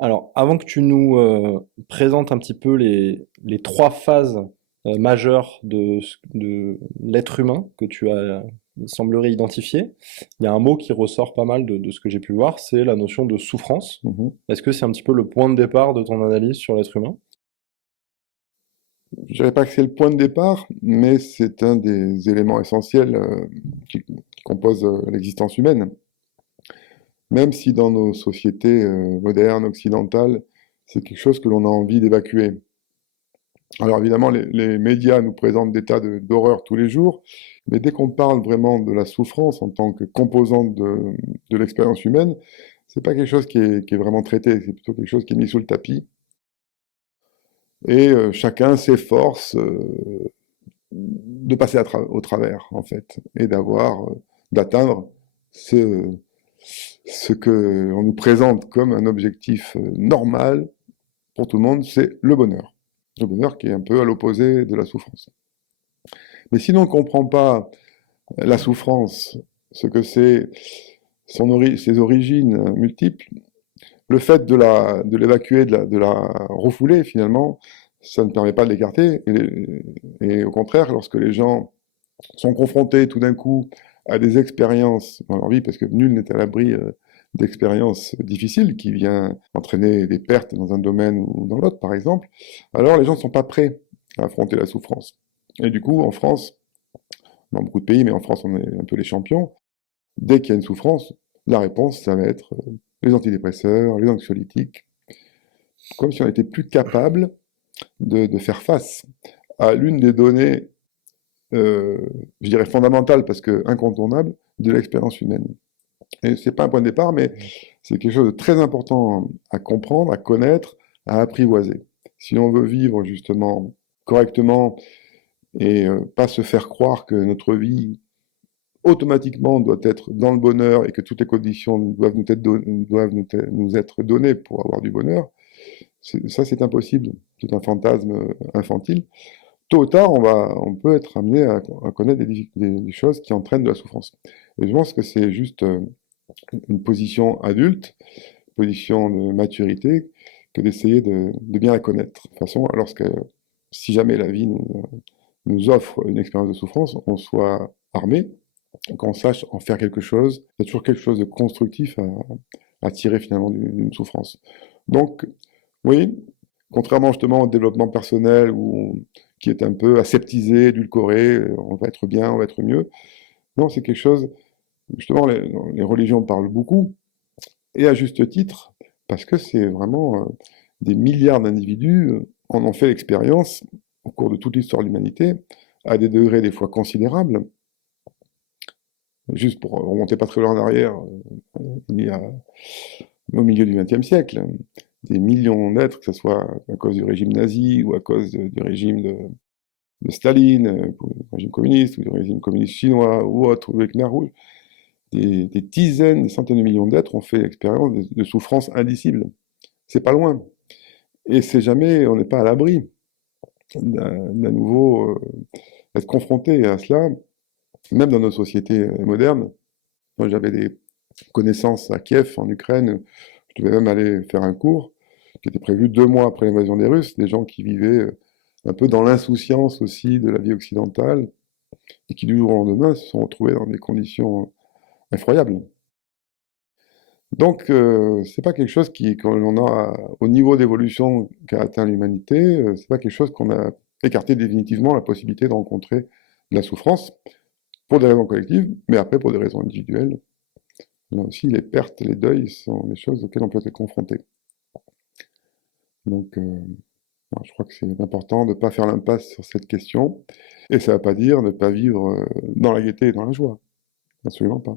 Alors, avant que tu nous présentes un petit peu les trois phases majeures de l'être humain que tu as, semblerait identifier, il y a un mot qui ressort pas mal de ce que j'ai pu voir, c'est la notion de souffrance. Mhm. Est-ce que c'est un petit peu le point de départ de ton analyse sur l'être humain? Je dirais pas que c'est le point de départ, mais c'est un des éléments essentiels qui composent l'existence humaine. Même si dans nos sociétés modernes, occidentales, c'est quelque chose que l'on a envie d'évacuer. Alors évidemment, les médias nous présentent des tas d'horreurs tous les jours, mais dès qu'on parle vraiment de la souffrance en tant que composante de l'expérience humaine, c'est pas quelque chose qui est vraiment traité, c'est plutôt quelque chose qui est mis sous le tapis. Et chacun s'efforce de passer au travers, en fait, et d'atteindre ce, ce que on nous présente comme un objectif normal pour tout le monde, c'est le bonheur. Le bonheur qui est un peu à l'opposé de la souffrance. Mais si l'on ne comprend pas la souffrance, ce que c'est, ses origines multiples, le fait de l'évacuer, de la refouler finalement, ça ne permet pas de l'écarter. Et au contraire, lorsque les gens sont confrontés tout d'un coup à des expériences dans leur vie, parce que nul n'est à l'abri d'expériences difficiles qui viennent entraîner des pertes dans un domaine ou dans l'autre, par exemple, alors les gens ne sont pas prêts à affronter la souffrance. Et du coup, en France, dans beaucoup de pays, mais en France on est un peu les champions, dès qu'il y a une souffrance, la réponse, ça va être les antidépresseurs, les anxiolytiques, comme si on n'était plus capable de faire face à l'une des données, euh, je dirais fondamentales parce que incontournables, de l'expérience humaine. Et c'est pas un point de départ, mais c'est quelque chose de très important à comprendre, à connaître, à apprivoiser. Si on veut vivre justement correctement et pas se faire croire que notre vie automatiquement doit être dans le bonheur et que toutes les conditions nous être données pour avoir du bonheur, ça c'est impossible. C'est un fantasme infantile. Tôt ou tard, on peut être amené à connaître des choses qui entraînent de la souffrance. Et je pense que c'est juste une position adulte, une position de maturité, que d'essayer de bien la connaître. De toute façon, si jamais la vie nous offre une expérience de souffrance, on soit armé, qu'on sache en faire quelque chose. Il y a toujours quelque chose de constructif à tirer finalement d'une souffrance. Donc, oui, contrairement justement au développement personnel qui est un peu aseptisé, édulcoré, on va être bien, on va être mieux. Non, c'est quelque chose, justement, les religions parlent beaucoup, et à juste titre, parce que c'est vraiment des milliards d'individus en ont fait l'expérience au cours de toute l'histoire de l'humanité, à des degrés des fois considérables. Juste pour remonter pas très loin en arrière, il y a au milieu du XXe siècle, des millions d'êtres, que ce soit à cause du régime nazi ou à cause du régime de Staline, du régime communiste ou du régime communiste chinois ou autre, ou avec Khmer Rouge, des dizaines, des centaines de millions d'êtres ont fait l'expérience de souffrances indicibles. C'est pas loin. Et c'est jamais, on n'est pas à l'abri d'un nouveau être confronté à cela, même dans nos sociétés modernes. Moi, j'avais des connaissances à Kiev, en Ukraine. Je devais même aller faire un cours qui était prévu 2 mois après l'invasion des Russes, des gens qui vivaient un peu dans l'insouciance aussi de la vie occidentale et qui du jour au lendemain se sont retrouvés dans des conditions effroyables. Donc, c'est pas quelque chose qu'on a au niveau d'évolution qu'a atteint l'humanité, c'est pas quelque chose qu'on a écarté définitivement la possibilité de rencontrer de la souffrance pour des raisons collectives, mais après pour des raisons individuelles. Là aussi, les pertes, les deuils sont des choses auxquelles on peut être confronté. Donc, je crois que c'est important de ne pas faire l'impasse sur cette question. Et ça ne veut pas dire ne pas vivre dans la gaieté et dans la joie. Absolument pas.